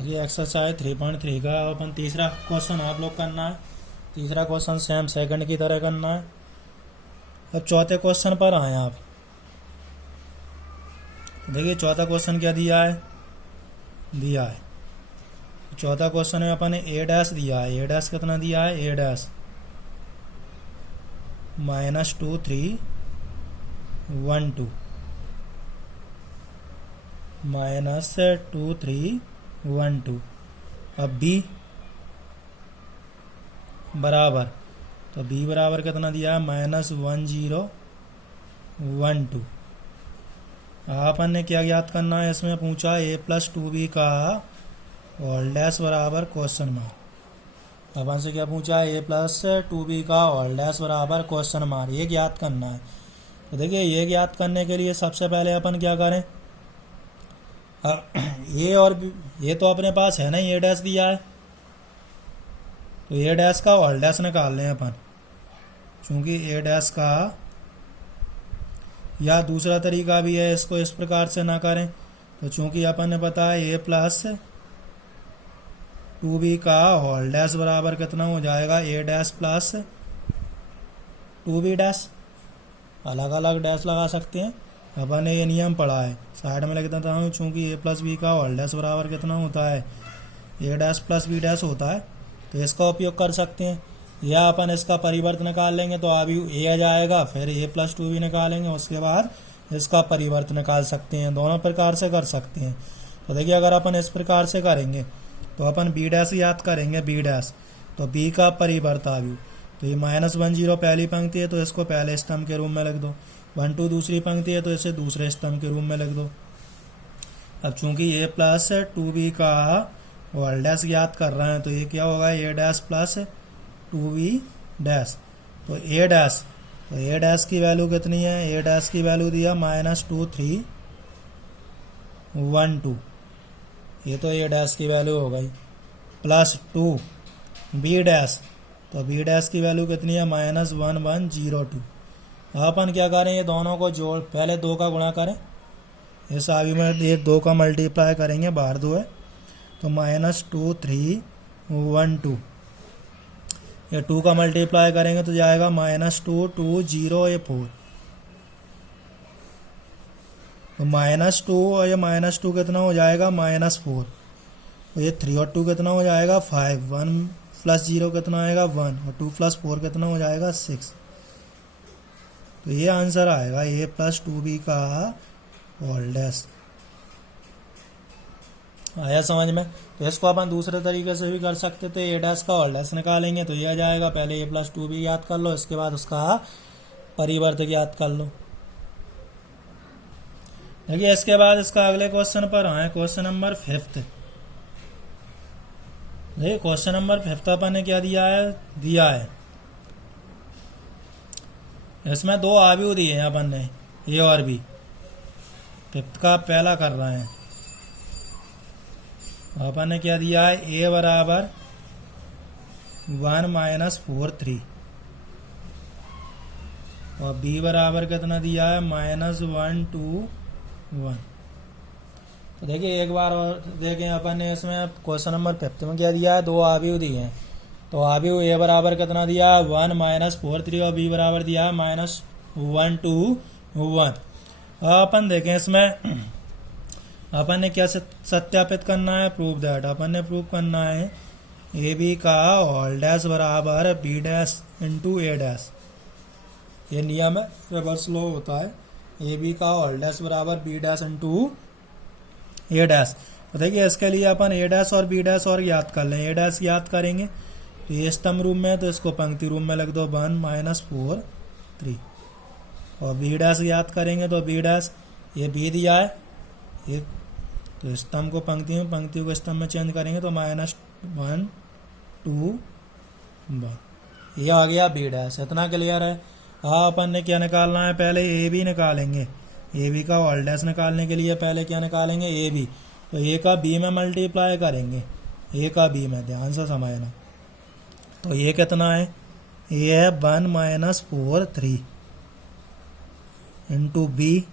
ये एक्सरसाइज 3.3 का अपन तीसरा क्वेश्चन आप लोग करना है। तीसरा क्वेश्चन सेम सेकंड की तरह करना है। अब चौथे क्वेश्चन पर आए आप। देखिए चौथा क्वेश्चन क्या दिया है। चौथा क्वेश्चन में अपन ने ए डैश दिया है। ए डैश कितना दिया है? ए डैश -2 3 1 2 -2 3 1 2। अब बी बराबर, तो बी बराबर कितना दिया है? -1 0 1 2। अपन ने क्या ज्ञात करना है? इसमें पूछा a+2b का ऑल डैश बराबर क्वेश्चन मार्क। अपन से क्या पूछा है? a+2b का ऑल डैश बराबर क्वेश्चन मार्क, ये ज्ञात करना है। तो देखिए ये ज्ञात करने के लिए सबसे पहले अपन क्या करें? ये और बी, ये तो अपने पास है ना, ए डैश दिया है, तो ए डैश का ऑल डैश निकाल लें अपन। चूंकि ए डैश का, या दूसरा तरीका भी है, इसको इस प्रकार से ना करें, तो चूंकि अपन ने पता है a+2b का होल डैश बराबर कितना हो जाएगा? ए डैश प्लस 2b डैश। अलग अलग डैश लगा सकते हैं, अपन ने ये नियम पढ़ा है। साइड में लिख देता हूँ, चूंकि a+b का होल डैश बराबर कितना होता है? ए डैश प्लस बी डैश होता है, तो इसका उपयोग कर सकते हैं। या अपन इसका परिवर्त निकाल लेंगे, तो अभी ए आ जाएगा, फिर a+2b निकालेंगे, उसके बाद इसका परिवर्त निकाल सकते हैं। दोनों प्रकार से कर सकते हैं। तो देखिए अगर अपन इस प्रकार से करेंगे तो अपन बी डैश याद करेंगे, बी डैश, तो बी का परिवर्त अभी, तो ये -1 0 पहली पंक्ति है, तो इसको पहले स्तंभ के रूप में लिख दो। 1 2 दूसरी पंक्ति है, तो इसे दूसरे स्तंभ के रूप में लिख दो। अब चूंकि a+2b का ऑल डैश याद कर रहे हैं, तो ये क्या होगा? ए डैश प्लस 2b डैश। तो ए डैश की वैल्यू कितनी है? ए डैश की वैल्यू दिया -2 3 1 2। ये तो ए डैश की वैल्यू हो गई, प्लस 2 बी डैश, तो बी डैश की वैल्यू कितनी है? -1 1 0 2। अपन क्या करें? ये दोनों को जोड़, पहले 2 का गुणा करें, इस आगे में ये 2 का मल्टीप्लाई करेंगे, बाहर 2 है, तो -2 3 1 2। ये 2 का मल्टीप्लाई करेंगे तो जाएगा -2 2 0 ये 4। तो -2 और ये -2 कितना हो जाएगा? -4। तो ये 3 और 2 कितना हो जाएगा? 5। 1 + 0 कितना आएगा? 1, और 2 + 4 कितना हो जाएगा? 6। तो ये आंसर आएगा a+2b का ऑल डैश। आया समझ में? तो इसको अपन दूसरे तरीके से भी कर सकते थे। ए डैश का ऑल डैश निकालेंगे तो ये आ जाएगा, पहले a+2b याद कर लो, इसके बाद उसका परिवर्त याद कर लो। देखिए इसके बाद इसका अगले क्वेश्चन पर आए, क्वेश्चन नंबर 5। देखिए क्वेश्चन नंबर 5 अपन ने क्या दिया है? इसमें 2 आव्यूह दिए हैं अपन ने, ए और बी। 5 का पहला कर रहे हैं। अपन ने क्या दिया है? ए बराबर 1 - 4 3, और बी बराबर कितना दिया है? -1 2 1। तो देखिए एक बार और देखें, अपन ने इसमें क्वेश्चन नंबर 5 में क्या दिया है? 2 आव्यूह दिए हैं। तो आव्यूह ए बराबर कितना दिया है? 1 - 4 3, और बी बराबर दिया है -1 2 1। अपन देखें इसमें अपन ने क्या सत्यापित करना है? Prove that. अपन ने प्रूव करना है ए बी का ऑल डैश बराबर बी डैश इंटू ए डैश। ये नियम है, रिवर्स लॉ होता है। ए बी का ऑल डैश बराबर बी डैश इंटू ए डैश। तो देखिए इसके लिए अपन ए डैश और बी डैश और याद कर लें। ए डैश याद करेंगे तो ये स्तंभ रूप में है, तो इसको पंक्ति रूप में लिख दो, 1 - 4 3। और बी डैश याद करेंगे तो बी डैश, ये बी दिया है, ये तो स्तंभ को पंक्ति में, पंक्ति को स्तंभ में चेंज करेंगे तो -1 2 1। ये आ गया बी डैश। इतना क्लियर है? हाँ, अपन ने क्या निकालना है? पहले ए बी निकालेंगे। ए बी का ऑल डैश निकालने के लिए पहले क्या निकालेंगे? A B. तो ए का बी में मल्टीप्लाई करेंगे, ए का बी में, ध्यान से समझना। तो ये कितना है? ये है 1 - 4 3 इंटू बी,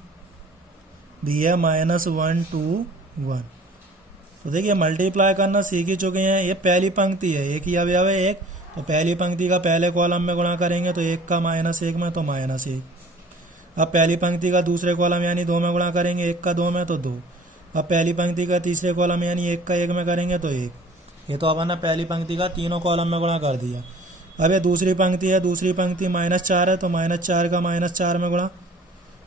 बी है -1 2 1। तो देखिए मल्टीप्लाई करना सीख ही चुके हैं। ये पहली पंक्ति है, एक ही अवयव है एक, तो पहली पंक्ति का पहले कॉलम में गुणा करेंगे तो 1 का -1 में तो -1। अब पहली पंक्ति का दूसरे कॉलम यानी 2 में गुणा करेंगे, 1 का 2 में तो 2। अब पहली पंक्ति का तीसरे कॉलम यानी 1 का 1 में करेंगे तो 1। ये तो अपन ने पहली पंक्ति का तीनों कॉलम में गुणा कर दिया। अब ये दूसरी पंक्ति है, दूसरी पंक्ति -4 है तो -4 का -4 में गुणा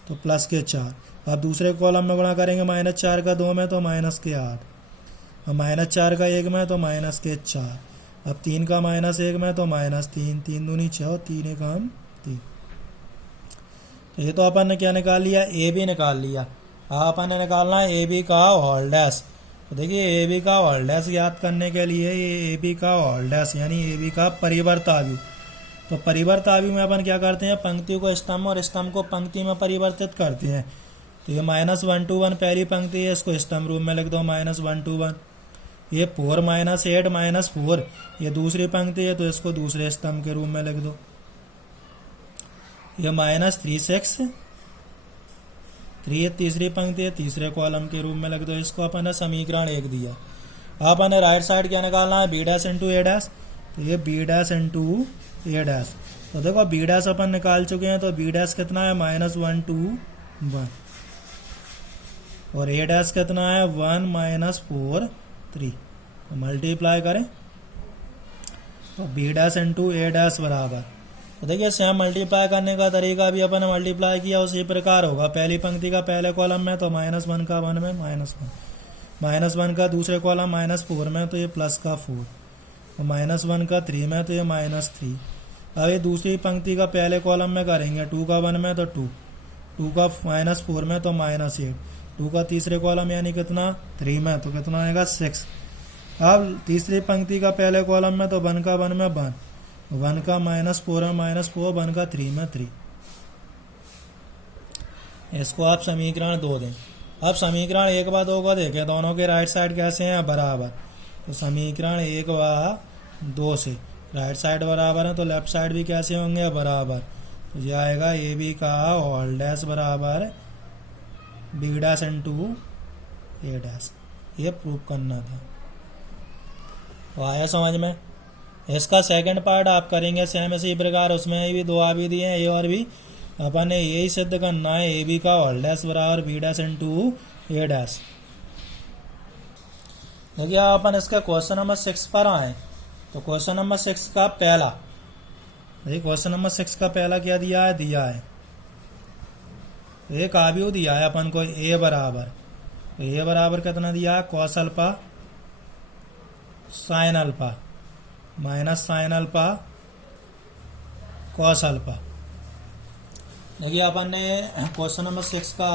तो प्लस के 4। अब दूसरे कॉलम में गुणा करेंगे -4 का 2 में तो -8। अब -4 का 1 में तो -4। अब 3 का -1 में तो -3। 3 दूनी 6 और 3 1 3। तो ये तो अपन ने क्या निकाल लिया, ए बी निकाल लिया। हाँ अपन ने निकालना है ए बी का होल डैश। तो देखिए ए बी का होल डैश ज्ञात करने के लिए ये ए बी का होल डैश यानी ए बी का परिवर्त आव्यूह। तो परिवर्त आव्यूह में अपन क्या करते हैं, पंक्ति को स्तंभ और स्तंभ को पंक्ति में परिवर्तित करते हैं। तो ये -1 to 1 पहली पंक्ति है, इसको स्तंभ रूप में लिख दो -1 to 1। ये 4 -8 -4 ये दूसरी पंक्ति है तो इसको दूसरे स्तंभ के रूप में लिख दो। ये -3 6 3 ये तीसरी पंक्ति है, तीसरे कॉलम के रूप में लिख दो। इसको अपन ने समीकरण 1 दिया। अपन ने राइट साइड क्या निकालना है, बी डैश इंटू ए डैश। तो ये बी डैश इंटू ए डैश। तो देखो बी डैश अपन निकाल चुके हैं, तो बी डैश कितना है -1 to 1 और ए डैश कितना है 1 -4 3। तो मल्टीप्लाई करें तो बी डैश इंटू ए डैश बराबर। तो देखिए सेम मल्टीप्लाई करने का तरीका भी अपन ने मल्टीप्लाई किया उसी प्रकार होगा। पहली पंक्ति का पहले कॉलम में तो -1 का 1 में -1 -1 का दूसरे कॉलम -4 में तो ये प्लस का 4 और -1 का 3 में तो ये -3। अब ये दूसरी पंक्ति का पहले कॉलम में करेंगे 2 का 1 में तो 2 2 का -4 में तो -8 2 का तीसरे कॉलम यानी कितना 3 में तो कितना आएगा 6। अब तीसरी पंक्ति का पहले कॉलम में तो 1 का 1 में 1 का -4 में -4 1 का 3 में 3। इसको आप समीकरण 2 दें। अब समीकरण 1 व 2 को देखें, दोनों के राइट साइड कैसे हैं बराबर। तो समीकरण 1 व 2 से राइट साइड बराबर है तो लेफ्ट साइड भी कैसे होंगे बराबर। तो ये आएगा ए बी का होल डैश बराबर बी डैश इंटू ए डैश। ये प्रूव करना था। तो आया समझ में। इसका सेकंड पार्ट आप करेंगे सेम इसी प्रकार, उसमें भी 2 आव्यूह दिए हैं ए और बी। अपन ने यही सिद्ध करना है ए बी का होल डैश बराबर बी डैश इंटू ए डैश। देखिए अपन इसका क्वेश्चन नंबर 6 पर आए। तो क्वेश्चन नंबर 6 का पहला, देखिए क्वेश्चन नंबर 6 का पहला क्या दिया है एक आव्यूह दिया है अपन को ए बराबर। तो ए बराबर कितना दिया है cos alpha sin alpha minus sin alpha cos alpha. देखिए अपन ने क्वेश्चन नंबर 6 का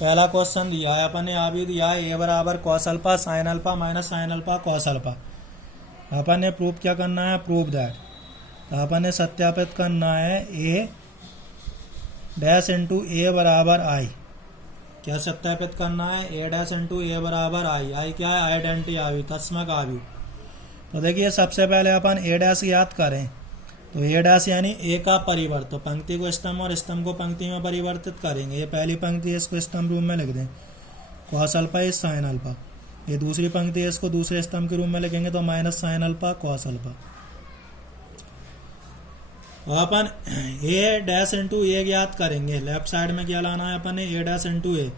पहला क्वेश्चन दिया है, अपन ने आव्यूह दिया है ए बराबर cos alpha sin alpha minus sin alpha cos alpha. अपन ने प्रूफ क्या करना है, प्रूफ दैट। तो अपन ने सत्यापित करना है ए डैश इंटू ए बराबर आई। क्या सत्यापित करना है, ए डैश इंटू ए बराबर आई क्या है, आइडेंटिटी आव्यूह तस्मक आव्यूह। तो देखिए सबसे पहले अपन ए डैश याद करें। तो ए डैश यानी ए का परिवर्त, तो पंक्ति को स्तंभ और स्तंभ को पंक्ति में परिवर्तित करेंगे। ये पहली पंक्ति है, इसको स्तंभ रूप में लिख दें cos alpha is sin alpha. ये दूसरी पंक्ति है, इसको दूसरे स्तंभ के रूप में लिखेंगे तो minus sin alpha cos alpha. और अपन ए डैश इंटू ए ज्ञात करेंगे। लेफ्ट साइड में क्या लाना है अपन ने, ए डैश इंटू ए।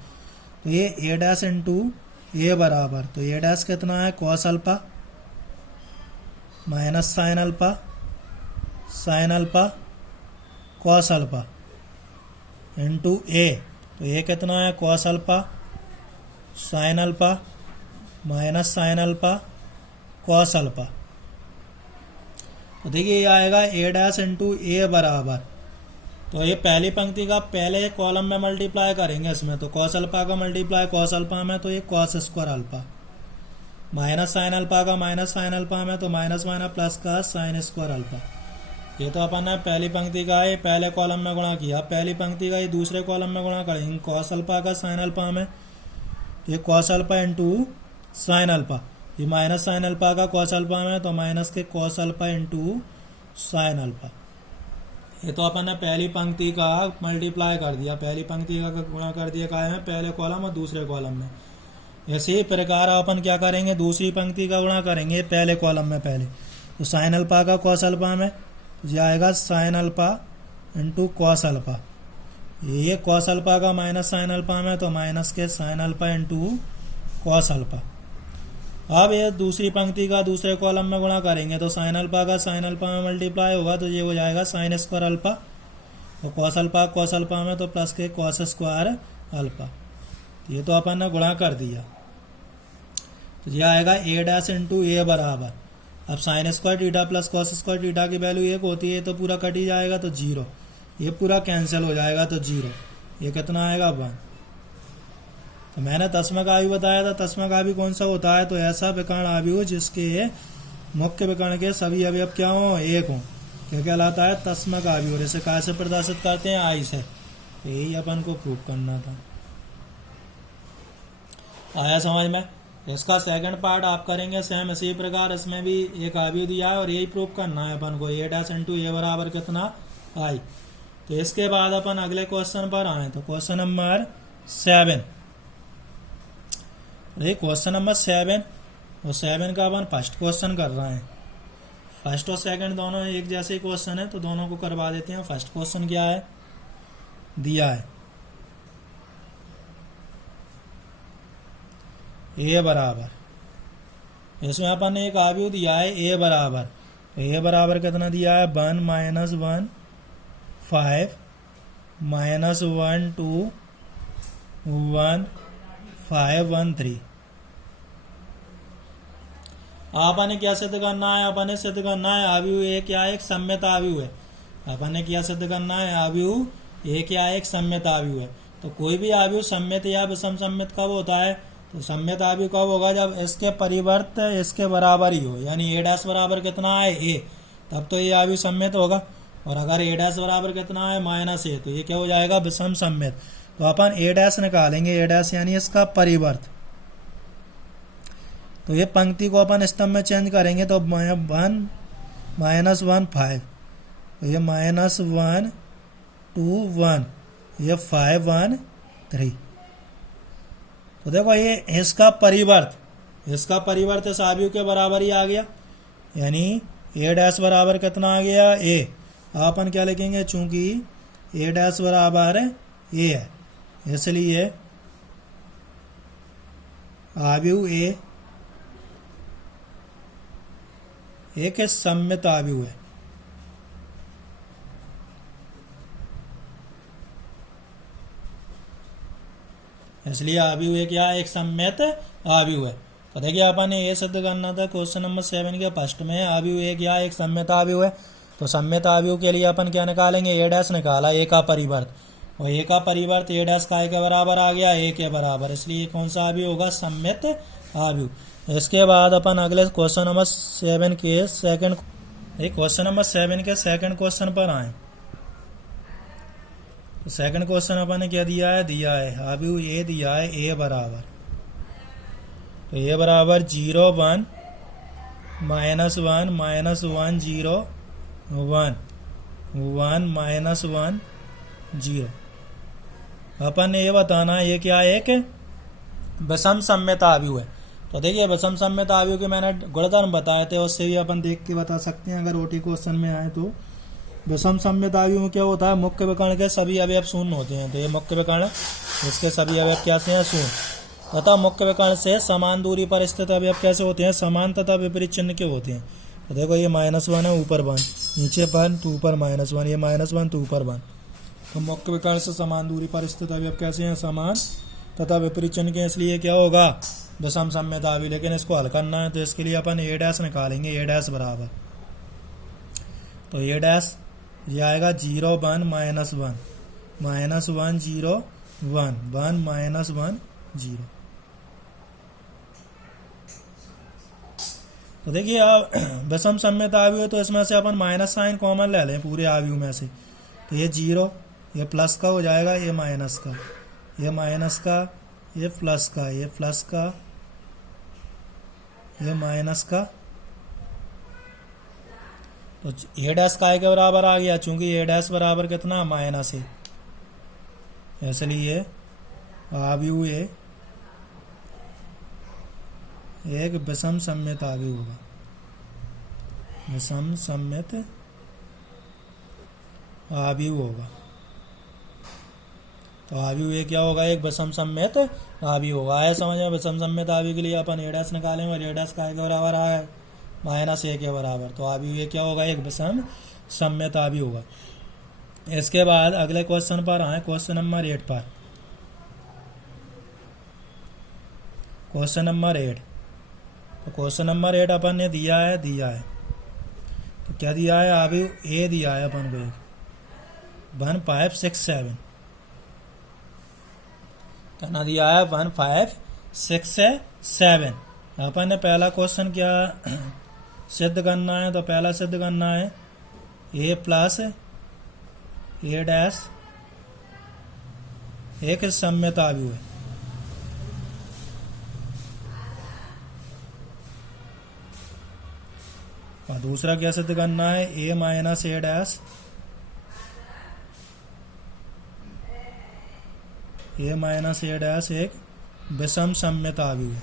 तो ये ए डैश इंटू ए बराबर, तो ए डैश कितना है cos alpha minus sin alpha cos alpha into A. तो ये कितना है cos alpha sin alpha minus sin alpha cos alpha. तो देखिए ये आएगा ए डैश इंटू ए बराबर। तो ये पहली पंक्ति का पहले कॉलम में मल्टीप्लाई करेंगे इसमें, तो cos अल्फा का मल्टीप्लाई cos अल्फा में तो ये cos square alpha minus sin alpha का माइनस sin अल्फा में तो माइनस माइनस प्लस का sin स्क्वायर अल्फा। ये तो अपन ने पहली पंक्ति का ये पहले कॉलम में गुणा किया, पहली पंक्ति का ये दूसरे कॉलम में गुणा करेंगे cos अल्फा का sin अल्फा में। तो ये cos alpha into sin alpha, ये माइनस sin अल्फा का cos अल्फा में तो माइनस के cos alpha into sin alpha. ये तो अपन ने पहली पंक्ति का मल्टीप्लाई कर दिया, पहली पंक्ति का गुणा कर दिया क्या है पहले कॉलम और दूसरे कॉलम में। इसी प्रकार अपन क्या करेंगे, दूसरी पंक्ति का गुणा करेंगे पहले कॉलम में पहले। तो साइन अल्फा का कॉस अल्फा में यह आएगा sine alpha into cos alpha. ये कॉस अल्फा का माइनस साइन अल्फा में, तो माइनस के sine alpha into cos alpha. अब ये दूसरी पंक्ति का दूसरे कॉलम में गुणा करेंगे तो साइन अल्फा का साइन अल्फा में मल्टीप्लाई होगा, तो ये हो जाएगा साइन स्क्वायर अल्फा। तो कॉस अल्फा में, तो प्लस के कॉस स्क्वायर अल्फा। ये तो अपन ने गुणा कर दिया, तो ये आएगा ए डैश इंटू ए बराबर। अब sine square theta plus cos square theta की वैल्यू 1 होती है, तो पूरा कट ही जाएगा, तो 0। ये पूरा कैंसिल हो जाएगा, तो 0। ये कितना आएगा 1। तो मैंने तस्मक आयु बताया था, तस्मक आयु कौन सा होता है, तो ऐसा विकर्ण आयु जिसके मुख्य विकर्ण के सभी अवयव क्या हो, 1 हो, क्या कहलाता है, तस्मक आयु। और इसे काय से प्रदर्शित करते हैं, आई से। यही अपन को प्रूव करना था। आया समझ में। इसका सेकंड पार्ट आप करेंगे सेम इसी प्रकार। इसमें भी एक आयु दिया है और यही प्रूव करना है अपन को, ए डैश इंटू ए बराबर कितना, आई। तो इसके बाद अपन अगले क्वेश्चन पर आए, तो क्वेश्चन नंबर 7। क्वेश्चन नंबर 7 और 7 का अपन फर्स्ट क्वेश्चन कर रहे हैं। फर्स्ट और सेकंड दोनों एक जैसे क्वेश्चन है, तो दोनों को करवा देते हैं। फर्स्ट क्वेश्चन क्या है, दिया है ए बराबर, इसमें अपन ने एक आयु दिया है ए बराबर। तो ए बराबर कितना दिया है, 1 माइनस 1 5 माइनस 1 2 1 5 1 3। अपन ने क्या सिद्ध करना है, अपन ने सिद्ध करना है आयु ए क्या एक सम्मित आयु है। अपन ने क्या सिद्ध करना है, आयु ए क्या एक सम्मित आयु है। तो कोई भी आयु सम्मित या विषम सम्मित कब होता है, तो सम्मित आयु कब होगा, जब इसके परिवर्त इसके बराबर ही हो, यानी ए डैश बराबर कितना है, ए, तब तो ये आयु सम्मित होगा। और अगर ए डैश बराबर कितना है, माइनस ए, तो ये क्या हो जाएगा, विषम सम्मित। तो अपन ए डैश निकालेंगे, ए डैश यानी इसका परिवर्त। तो ये पंक्ति को अपन स्तंभ में चेंज करेंगे, तो 1 माइनस 1 5, तो ये माइनस 1 2 1, ये 5 1 3। तो देखो ये इसका परिवर्त इस आयु के बराबर ही आ गया, यानी ए डैश बराबर कितना आ गया, ए। अपन क्या लिखेंगे, चूंकि ए डैश बराबर ए है, इसलिए आयु ए एक सम्मित आयु है। इसलिए आयु एक क्या एक सम्मित आयु है। तो देखिए अपन ने ये सिद्ध करना था क्वेश्चन नंबर 7 के फर्स्ट में, आयु एक या एक सम्मित आयु है। तो सम्मित आयु के लिए अपन क्या निकालेंगे, ए डैश निकाला, ए का परिवर्त, और ए का परिवर्त ए डैश का के बराबर आ गया, ए के बराबर, इसलिए कौन सा आयु होगा, सम्मित आयु। इसके बाद अपन अगले क्वेश्चन नंबर 7 के सेकंड क्वेश्चन पर आए। तो सेकंड क्वेश्चन अपन ने क्या दिया है, आयु ए दिया है ए बराबर, तो ए बराबर 0 1 माइनस 1 माइनस 1 0 1 1 माइनस 1 0। अपन ने ये बताना है ये क्या एक विषम सम्मित आयु है। तो देखिए विषम सम्मित आयु के मैंने गुणधर्म बताए थे, उससे भी अपन देख के बता सकते हैं अगर ओटी क्वेश्चन में आए। तो विषम सम्मित आयु में क्या होता है, मुख्य विकर्ण के सभी अवयव शून्य होते हैं। तो ये मुख्य विकर्ण इसके सभी अवयव कैसे हैं, शून्य, तथा मुख्य विकर्ण से समान दूरी पर स्थित अवयव कैसे होते हैं, समान तथा विपरीत चिन्ह के होते हैं। तो देखो ये -1 है, ऊपर 1, नीचे 1 तो ऊपर -1, ये -1 तो ऊपर 1। तो मुख्य विकर्ण से समान दूरी पर स्थित अवयव कैसे हैं, समान तथा विपरीत चिन्ह के, इसलिए क्या होगा, विषम सम्मित आयु। लेकिन इसको हल करना है तो इसके लिए अपन ए डैश निकालेंगे, ए डैश बराबर, तो ए डैश ये आएगा 0 1 -1 -1 0 1 1 -1 0। तो देखिए अब विषम सम्मित आयु है, तो इसमें से अपन माइनस साइन कॉमन ले लें पूरे आयु में से। तो ये 0, ये प्लस का हो जाएगा, ये माइनस का, ये माइनस का, ये प्लस का, ये प्लस का, ये माइनस का। तो ए डैश का के बराबर आ गया, चूंकि ए डैश बराबर कितना, माइनस है, इसलिए आयु ए एक विषम सममित आव्यूह होगा, विषम सममित आव्यूह होगा। तो आव्यूह ये क्या होगा, एक विषम सममित आव्यूह होगा। आया समझ में? विषम सममित आव्यूह के लिए अपन ए डैश निकालेंगे और ए डैश का के बराबर आया -a के बराबर। तो आव्यूह ये क्या होगा, एक विषम सममित आव्यूह होगा। इसके बाद अगले क्वेश्चन पर आए, क्वेश्चन नंबर 8 पर। क्वेश्चन नंबर 8, तो क्वेश्चन नंबर 8 अपन ने दिया है तो क्या दिया है, आव्यूह ए दिया है अपन को 1 5 6 7। कहना दिया है 1 5 6 7। अपन ने पहला क्वेश्चन क्या सिद्ध करना है, तो पहला सिद्ध करना है a प्लस ए डैश एक सममित आव्यूह है। और दूसरा क्या सिद्ध करना है, a माइनस ए डैश एक विषम सममित आव्यूह है।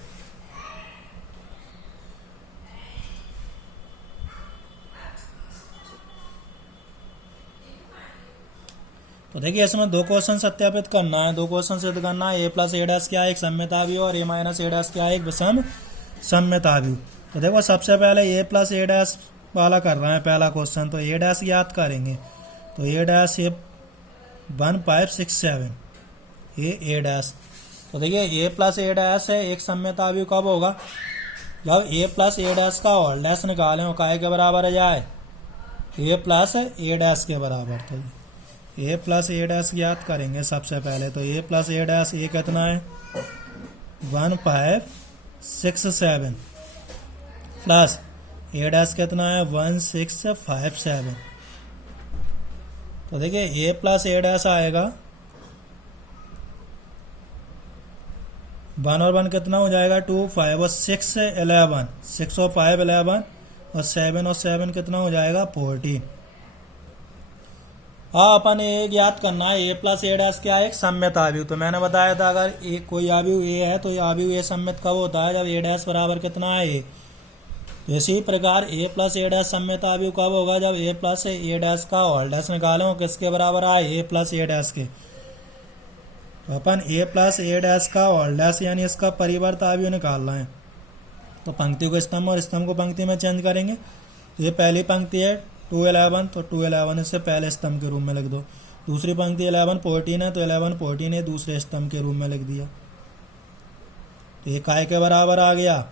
तो देखिए इसमें दो क्वेश्चन सत्यापित करना है, दो क्वेश्चन सिद्ध करना है। ए प्लस ए डैश क्या एक सममित आव्यूह और ए माइनस ए डैश क्या एक विषम सममित आव्यूह। तो देखो सबसे पहले ए प्लस ए डैश वाला कर रहे हैं पहला क्वेश्चन, तो ए डैश याद करेंगे। तो ए डैश ये 1 5 6 7 ए डैश। तो देखिए ए प्लस ए डैश है एक सममित आव्यूह कब होगा, जब ए प्लस ए डैश का होल डैश निकालें और काय के बराबर आ जाए, ए प्लस ए डैश के बराबर। तो ए प्लस ए डैश याद करेंगे सबसे पहले। तो ए प्लस ए डैश ये कितना है 1 5 6 7 प्लस ए डैश कितना है 1 6 5 7। तो देखिए ए प्लस ए डैश आएगा 1 और 1 कितना हो जाएगा 2 5 और 6 11 6 और 5 11 और 7 और 7 कितना हो जाएगा 14। हाँ अपन एक याद करना है ए प्लस ए डैश क्या है एक सममित आव्यूह। तो मैंने बताया था अगर एक कोई आव्यूह ए है तो आव्यूह ए सममित कब होता है, जब ए डैश बराबर कितना है ए। तो इसी प्रकार ए प्लस ए डैश सममित आव्यूह कब होगा, जब ए प्लस ए डैश का होल डैश निकालो किसके बराबर आए ए प्लस ए डैश के। तो अपन ए प्लस ए डैश का होल डैश यानी इसका परिवर्त आव्यूह निकालना है। तो पंक्ति को स्तंभ और स्तंभ को पंक्ति में चेंज करेंगे। तो ये पहली पंक्ति है 2 11, तो 2 11 इससे पहले स्तंभ के रूप में लिख दो। दूसरी पंक्ति 11 14 है, तो 11 14 है दूसरे स्तंभ के रूप में लिख दिया। तो ये काय के बराबर आ गया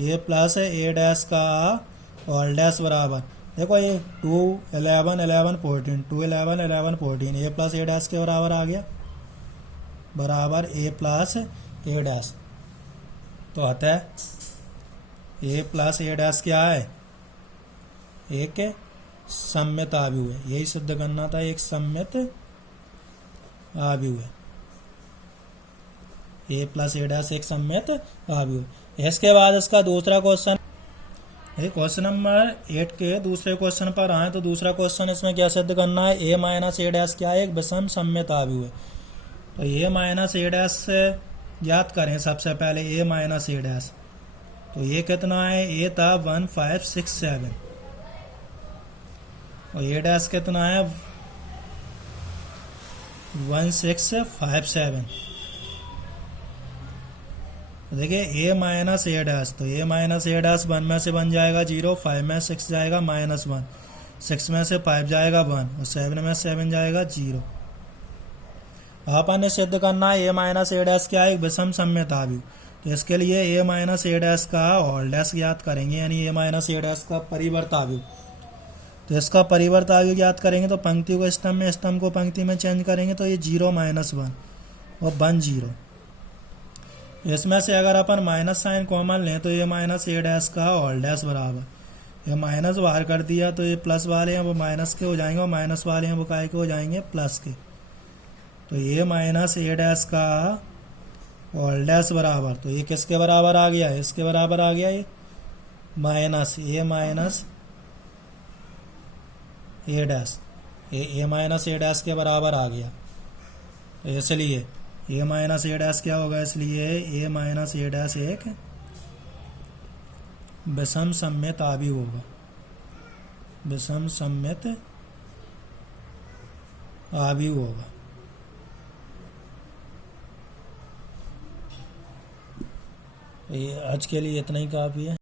ए प्लस ए डैश का होल डैश बराबर। देखो ये 2 11 11 14 2 11 11 14 ए प्लस ए डैश के बराबर आ गया, बराबर ए प्लस ए डैश। तो अतः ए प्लस ए डैश क्या है एक सममित आव्यूह है। यही सिद्ध करना था, एक सममित आव्यूह है। ए प्लस ए डैश एक सममित आव्यूह। इसके बाद इसका दूसरा क्वेश्चन, क्वेश्चन नंबर 8 के दूसरे क्वेश्चन पर आए। तो दूसरा क्वेश्चन इसमें क्या सिद्ध करना है, ए माइनस ए डैश क्या है एक विषम सममित आव्यूह है। तो ए माइनस ए डैश से याद करें सबसे पहले ए माइनस ए डैश। तो ये कितना है, ए था 1 5 6 7 और ए डैश कितना है 1 6 5 7। देखिए ए माइनस ए डैश, तो ए माइनस ए डैश 1 में से बन जाएगा 0, 5 में 6 जाएगा -1, 6 में से 5 जाएगा 1 और 7 में 7 जाएगा 0। अपन ने सिद्ध करना है ए माइनस ए डैश क्या है एक विषम सममित आव्यूह। तो इसके लिए ए माइनस ए डैश का होल डैश याद करेंगे, यानी ए माइनस ए डैश का परिवर्त आव्यूह। तो इसका परिवर्त आव्यूह याद करेंगे तो पंक्ति को स्तंभ में, स्तंभ को पंक्ति में चेंज करेंगे। तो ये 0 -1 और 1 0। इसमें से अगर अपन माइनस साइन कॉमन लें तो ये माइनस ए डैश का होल डैश बराबर, ये माइनस बाहर कर दिया तो ये प्लस वाले हैं वो माइनस के हो जाएंगे और माइनस वाले हैं वो काय के हो जाएंगे प्लस के। तो ये माइनस ए डैश का होल डैश बराबर, तो ये किसके बराबर आ गया, इसके बराबर आ गया, ये माइनस ए डैश, ए माइनस ए डैश के बराबर आ गया। तो इसलिए ए माइनस ए डैश क्या होगा, इसलिए ए माइनस ए डैश एक विषम सम्मित आव्यूह होगा, विषम सम्मित आव्यूह होगा। ये आज के लिए इतना ही काफ़ी है।